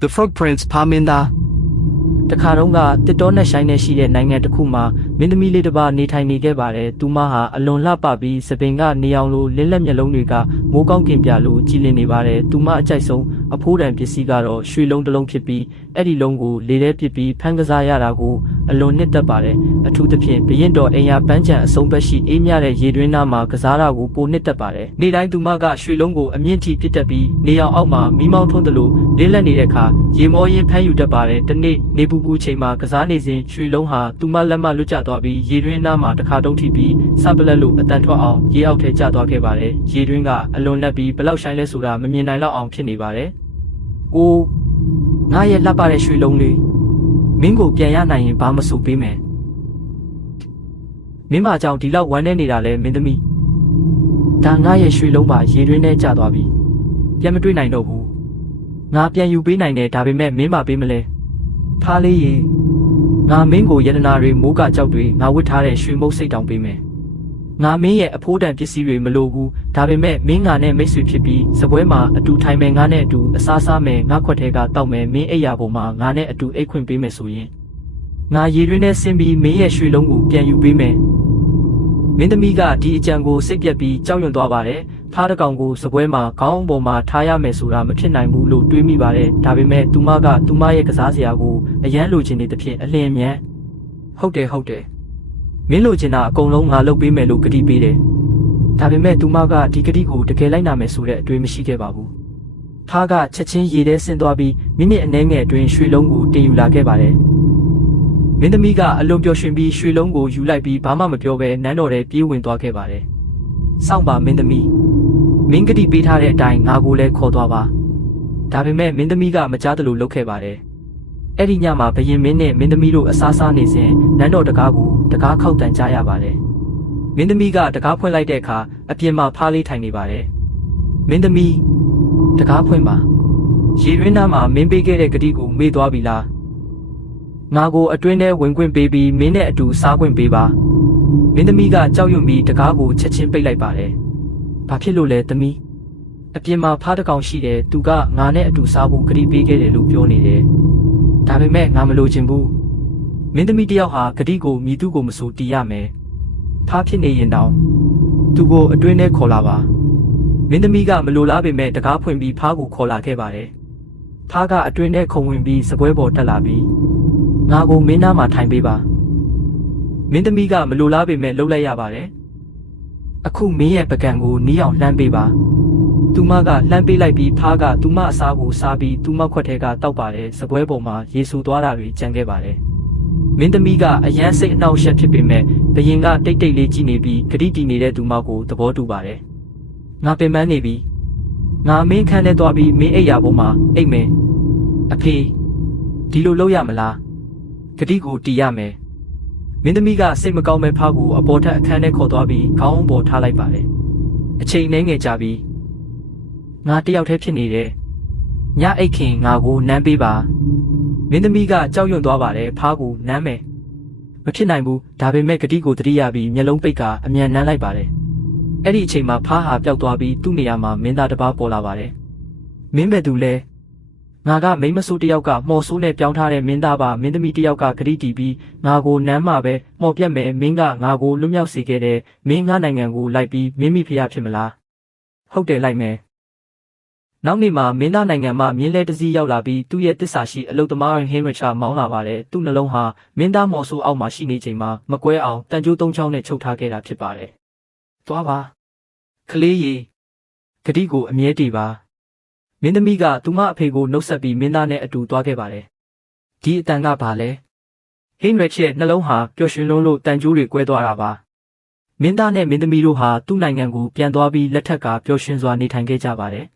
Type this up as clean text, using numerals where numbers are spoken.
The Frog Prince ဖာမင်းသားတခါတော့ကတစ်တောနဲ့ဆိုင်နဲ့ရှိတဲ့နိုင်ငံတစ်ခုမှာမင်းသမီးလေးတစ်ပါးနေထိုင်နေခဲ့ပါတယ်။သူမဟာအလွန်လှပပြီးစပင်ကနေအောင်လိုလင်းလက်မျက်လုံးတွေကမိုးကောင်းကင်ပြလို့ကြည်လင်နေပါတယ်။သူမအကြိုက်ဆုံးအဖိုးတန်ပစ္စည်းကတော့ရွှေလုံးတစ်လုံးဖြစ်ပြီးအဲ့ဒီလုံးကိုလေထဲပစ်ပြီးဖမ်းကစားရတာကိုအလွန်နှစ်သက်ပါတယ်။အထူးသဖြင့်ဘရင်တော်အိမ်ယာပန်းချံအစုံဘက်ရှိအေးမြတဲ့ရေတွင်းနားမှာကစားတာကိုပိုနှစ်သက်ပါတယ်။နေ့တိုင်းသူမကရွှေလုံးကိုအမြင့်ထိပစ်တက်ပြီးနေအောင်အောက်မှာမီးမောင်းထွန်းသလိုလင်းလက်နေတဲ့အခါရေမောရင်းဖမ်းယူတတ်ပါတယ်။တနေ့နေပူပူချိန်မှာကစားနေစဉ်ရွှေလုံးဟာသူမလက်မလွတ်ကျသွားပြီးရေတွင်းနားမှာတစ်ခါတုံးထိပြီးစပလက်လို့အတန်ထွက်အောင်ရေအောက်ထဲကျသွားခဲ့ပါတယ်။ရေတွင်းကအလွန်လက်ပြီးဘလောက်ဆိုင်လဲဆိုတာမမြင်နိုင်တော့အောင်ဖြစ်နေပါတယ်။အိုးငါရဲ့လှပတဲ့ရွှေလုံးလေးမင်းကိုပြန်ရနိုင်ရင်ဘာမဆိုပေးမယ်။မင်းမကြောင့်ဒီလောက်ဝမ်းနေနေတာလဲမင်းသမီး။ဒါငါရဲ့ရွှေလုံးပါရေတွင်းထဲကျသွားပြီ။ပြန်မတွေ့နိုင်တော့ဘူး။ငါပြန်ယူပေးနိုင်တယ်ဒါပေမဲ့မင်းမပေးမလဲ။ဖားလေးရေငါမင်းကိုယတနာတွေမိုးကကြောက်တွေငါဝတ်ထားတဲ့ရွှေမုတ်စိတ်တောင်ပေးမယ်။ငါမင်းရဲ့အဖိုးတန်ပစ္စည်းတွေမလိုဘူးဒါပေမဲ့မင်းငါနဲ့မိတ်ဆွေဖြစ်ပြီးစပွဲမှာအတူထိုင်မယ်ငါနဲ့အတူအစားစားမယ်ငါခွက်ထဲကတောက်မယ်မင်းအိယာပေါ်မှာငါနဲ့အတူအိတ်ခွင့်ပေးမယ်ဆိုရင်ငါရေတွင်းထဲဆင်းပြီးမင်းရဲ့ရွှေလုံးကိုပြန်ယူပေးမယ်။မင်းသမီးကဒီအကြံကိုစိတ်ပြက်ပြီးကြောက်ရွံ့သွားပါတယ်။ဖားတကောင်ကိုစပွဲမှာခေါင်းပေါ်မှာထားရမယ်ဆိုတာမဖြစ်နိုင်ဘူးလို့တွေးမိပါတယ်။ဒါပေမဲ့သူမကသူမရဲ့ကစားစရာကိုအယမ်းလိုချင်နေတဲ့ဖြင့်အလင်းမြန်ဟုတ်တယ်မင်းလိုချင်တာအကုန်လုံးငါလုပ်ပေးမယ်လို့ကတိပေးတယ်။ဒါပေမဲ့သူမကဒီကတိကိုတကယ်လိုက်နာမယ်ဆိုတဲ့အတွေးမရှိခဲ့ပါဘူး။ဖားကချက်ချင်းရေထဲဆင်းသွားပြီးမိနစ်အနည်းငယ်အတွင်းရွှေလုံးကိုတင်ယူလာခဲ့ပါတယ်။မင်းသမီးကအလွန်ပျော်ရွှင်ပြီးရွှေလုံးကိုယူလိုက်ပြီးဘာမှမပြောဘဲနန်းတော်ထဲပြေးဝင်သွားခဲ့ပါတယ်။စောင့်ပါမင်းသမီးမင်းကတိပေးထားတဲ့အတိုင်းငါကိုလည်းခေါ်သွားပါ။ဒါပေမဲ့မင်းသမီးကမကြားသလိုလုပ်ခဲ့ပါတယ်။အဲ့ဒီညမှာဘရင်မင်းနဲ့မင်းသမီးတို့အစားစားနေစဉ်နန်းတော်တကားကိုတကားခောက်တန်ကြရပါတယ်။မင်းသမီးကတကားဖွင့်လိုက်တဲ့အခါအပြင်မှာဖားလေးထိုင်နေပါတယ်။မင်းသမီးတကားဖွင့်ပါ။ရေတွင်းသားမှာမင်းပေးခဲ့တဲ့ကတိကိုမေ့သွားပြီလား။ငါကိုအတွင်းထဲဝင်ခွင့်ပေးပြီးမင်းနဲ့အတူစားခွင့်ပေးပါ။မင်းသမီးကကြောက်ရွံ့ပြီးတကားကိုချက်ချင်းပိတ်လိုက်ပါတယ်။ဘာဖြစ်လို့လဲသမီး။အပြင်မှာဖားတကောင်ရှိတယ်သူကငါနဲ့အတူစားဖို့ကတိပေးခဲ့တယ်လို့ပြောနေတယ်။ဒါပေမဲ့ငါမလိုချင်ဘူးမင်းသမီးတယောက်ဟာဂတိကိုမြည်သူကိုမဆိုတီးရမယ်ဖားဖြစ်နေရင်တောင်သူကိုအတွင်းထဲခေါ်လာပါမင်းသမီးကမလိုလားပေမဲ့တကားဖွင့်ပြီးဖားကိုခေါ်လာခဲ့ပါတယ်ဖားကအတွင်းထဲခုံဝင်ပြီးစပွဲပေါ်တက်လာပြီးငါကိုမင်းသားမှာထိုင်ပေးပါမင်းသမီးကမလိုလားပေမဲ့လှုပ်လိုက်ရပါတယ်အခုမင်းရဲ့ပကံကိုနီးအောင်လှမ်းပေးပါသူမကလှမ်းပေးလိုက်ပြီးဖားကသူမအစားကိုစားပြီးသူမခွက်ထဲကတောက်ပါတယ်စပွဲပေါ်မှာရေဆူသွားတာတွေကြံခဲ့ပါတယ်မင်းသမီးကအယမ်းစိတ်အနှောက်အယှက်ဖြစ်ပေမဲ့ဘရင်ကတိတ်တိတ်လေးကြည့်နေပြီးဂတိတီနေတဲ့သူမကိုသဘောတူပါတယ်ငါပင်ပန်းနေပြီငါမင်းခန်းထဲသွားပြီးမင်းအိယာပေါ်မှာအိတ်မယ်အဖေဒီလိုလုပ်ရမလားဂတိကိုတီးရမယ်မင်းသမီးကစိတ်မကောင်းမဲ့ဖားကိုအပေါ်ထက်အခန်းထဲခေါ်သွားပြီးခေါင်းပေါ်ထားလိုက်ပါတယ်အချိန်နှဲငယ်ကြာပြီးငါတယောက်တည်းဖြစ်နေတယ်ညအိတ်ခင်ငါကိုနမ်းပေးပါမင်းသမီးကကြောက်ရွံ့သွားပါတယ်ဖားကိုနမ်းမယ်မဖြစ်နိုင်ဘူးဒါပေမဲ့ဂတိကိုတတိယပြီးမျက်လုံးပိတ်ကအမြန်နမ်းလိုက်ပါတယ်အဲ့ဒီအချိန်မှာဖားဟာပျောက်သွားပြီးသူ့နေရာမှာမင်းသားတစ်ပါးပေါ်လာပါတယ်မင်းပဲသူလဲငါကမိန်းမဆိုးတယောက်ကမှော်ဆိုးနဲ့ပြောင်းထားတဲ့မင်းသားပါမင်းသမီးတယောက်ကဂတိတီးပြီးငါကိုနမ်းမှပဲမှော်ပြတ်မယ်မင်းကငါကိုလွတ်မြောက်စေခဲ့တယ်မင်းငါနိုင်ငံကိုလိုက်ပြီးမင်းမိဖုရားဖြစ်မလားဟုတ်တယ်လိုက်မယ်နောက်နေ့မှာမင်းသားနိုင်ငံမှာမြင်းလဲတစည်းရောက်လာပြီးသူ့ရဲ့တစ္ဆာရှိအလုသမားဟင်ရချာမောင်းလာပါတယ်သူ့နှလုံးဟာမင်းသားမော်ဆိုးအောက်မှာရှိနေချိန်မှာမကွဲအောင်တန်ကြိုးသုံးချောင်းနဲ့ချုပ်ထားခဲ့တာဖြစ်ပါတယ်သွားပါကလေးရေဂတိကိုအမြဲတည်ပါမင်းသမီးကသူမအဖေကိုနှုတ်ဆက်ပြီးမင်းသားနဲ့အတူသွားခဲ့ပါတယ်ဒီအတန်ကဘာလဲဟင်ရချရဲ့နှလုံးဟာပျော်ရွှင်လွန်းလို့တန်ကြိုးတွေကွဲသွားတာပါမင်းသားနဲ့မင်းသမီးတို့ဟာသူ့နိုင်ငံကိုပြန်သွားပြီးလက်ထက်ကပျော်ရွှင်စွာနေထိုင်ခဲ့ကြပါတယ်